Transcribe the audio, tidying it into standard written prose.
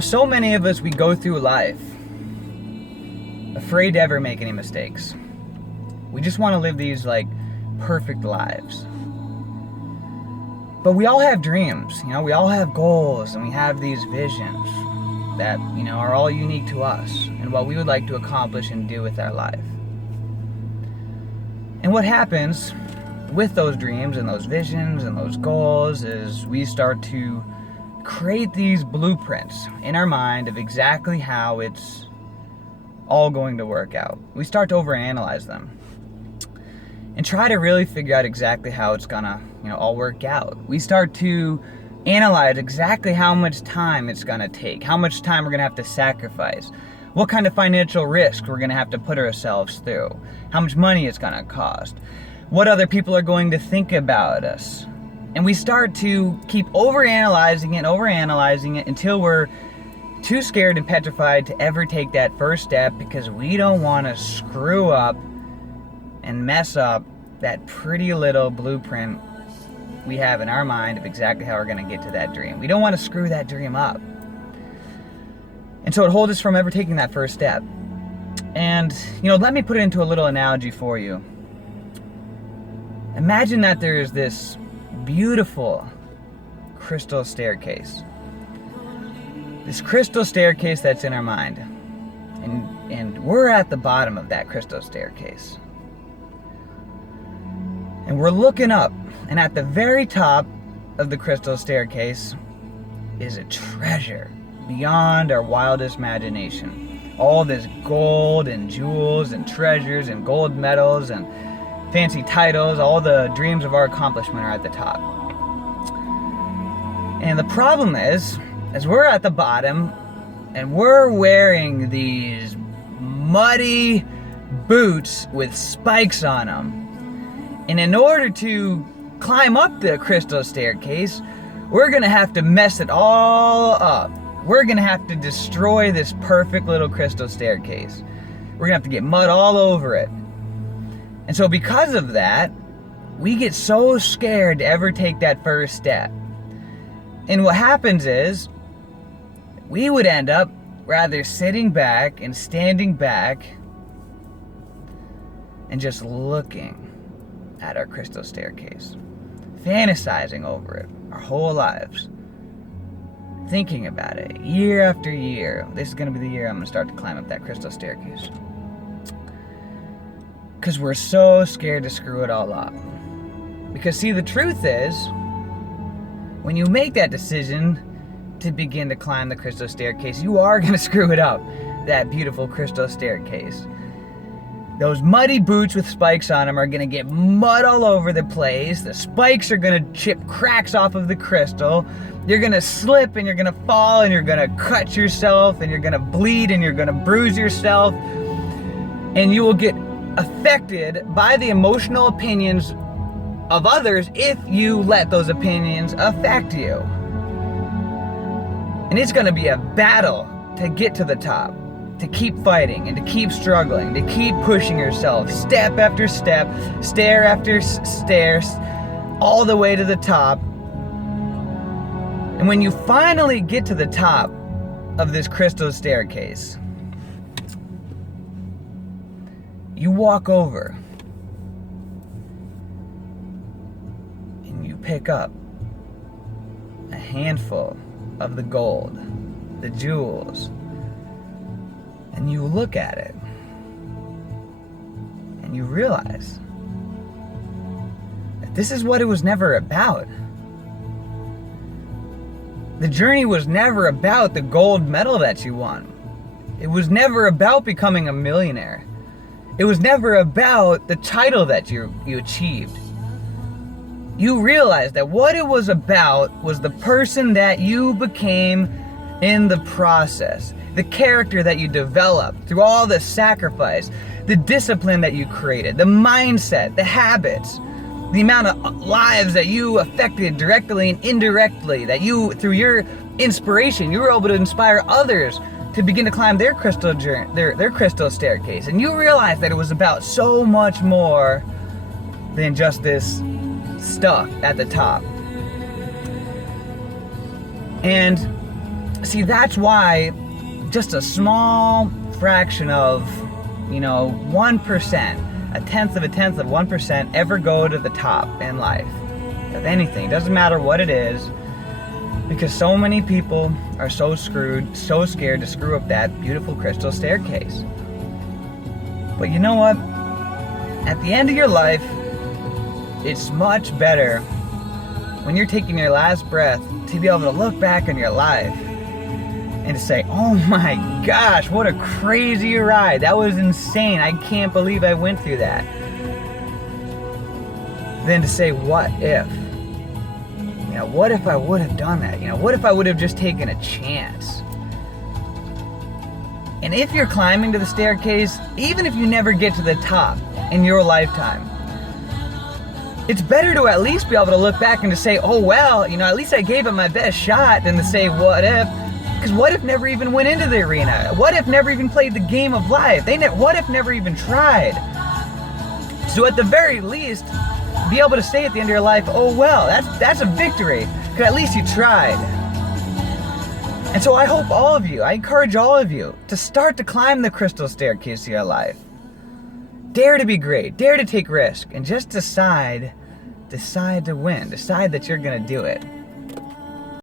So many of us, we go through life afraid to ever make any mistakes. We just want to live these perfect lives. But we all have dreams, we all have goals, and we have these visions that, are all unique to us and what we would like to accomplish and do with our life. And what happens with those dreams and those visions and those goals is we start to create these blueprints in our mind of exactly how it's all going to work out. We start to overanalyze them and try to really figure out exactly how it's gonna, all work out. We start to analyze exactly how much time it's gonna take, how much time we're gonna have to sacrifice, what kind of financial risk we're gonna have to put ourselves through, how much money it's gonna cost, what other people are going to think about us. And we start to keep overanalyzing it until we're too scared and petrified to ever take that first step because we don't want to screw up and mess up that pretty little blueprint we have in our mind of exactly how we're going to get to that dream. We don't want to screw that dream up. And so it holds us from ever taking that first step. And, let me put it into a little analogy for you. Imagine that there's this beautiful crystal staircase. This crystal staircase that's in our mind. And we're at the bottom of that crystal staircase. And we're looking up, and at the very top of the crystal staircase is a treasure beyond our wildest imagination. All this gold and jewels and treasures and gold medals and fancy titles, all the dreams of our accomplishment are at the top. And the problem is, as we're at the bottom and we're wearing these muddy boots with spikes on them, and in order to climb up the crystal staircase, we're gonna have to mess it all up. We're gonna have to destroy this perfect little crystal staircase. We're gonna have to get mud all over it. And so because of that, we get so scared to ever take that first step. And what happens is, we would end up rather sitting back and standing back and just looking at our crystal staircase, fantasizing over it our whole lives, thinking about it year after year. This is going to be the year I'm going to start to climb up that crystal staircase. Because we're so scared to screw it all up. Because see, the truth is, when you make that decision to begin to climb the crystal staircase, you are going to screw it up, that beautiful crystal staircase. Those muddy boots with spikes on them are going to get mud all over the place. The spikes are going to chip cracks off of the crystal. You're going to slip and you're going to fall and you're going to cut yourself and you're going to bleed and you're going to bruise yourself. And you will get affected by the emotional opinions of others if you let those opinions affect you. And it's going to be a battle to get to the top, to keep fighting and to keep struggling, to keep pushing yourself step after step, stair after stair, all the way to the top. And when you finally get to the top of this crystal staircase, you walk over and you pick up a handful of the gold, the jewels, and you look at it and you realize that this is what it was never about. The journey was never about the gold medal that you won. It was never about becoming a millionaire. It was never about the title that you achieved. You realized that what it was about was the person that you became in the process, the character that you developed through all the sacrifice, the discipline that you created, the mindset, the habits, the amount of lives that you affected directly and indirectly, that you, through your inspiration, you were able to inspire others to begin to climb their crystal journey, their crystal staircase. And you realized that it was about so much more than just this stuff at the top. And See, that's why just a small fraction of, 1%, a tenth of 1% ever go to the top in life of anything. It doesn't matter what it is, because so many people are so screwed, so scared to screw up that beautiful crystal staircase. But you know what? At the end of your life, it's much better when you're taking your last breath to be able to look back on your life and to say, oh my gosh, what a crazy ride. That was insane. I can't believe I went through that. Then to say, what if? What if I would have done that? What if I would have just taken a chance? And if you're climbing to the staircase, even if you never get to the top in your lifetime, it's better to at least be able to look back and to say, oh well, at least I gave it my best shot, than to say, what if? Because what if never even went into the arena? What if never even played the game of life? What if never even tried? So at the very least, be able to say at the end of your life, oh well, that's a victory, because at least you tried. And so I encourage all of you to start to climb the crystal staircase of your life. Dare to be great, dare to take risk, and just decide to win, decide that you're gonna do it.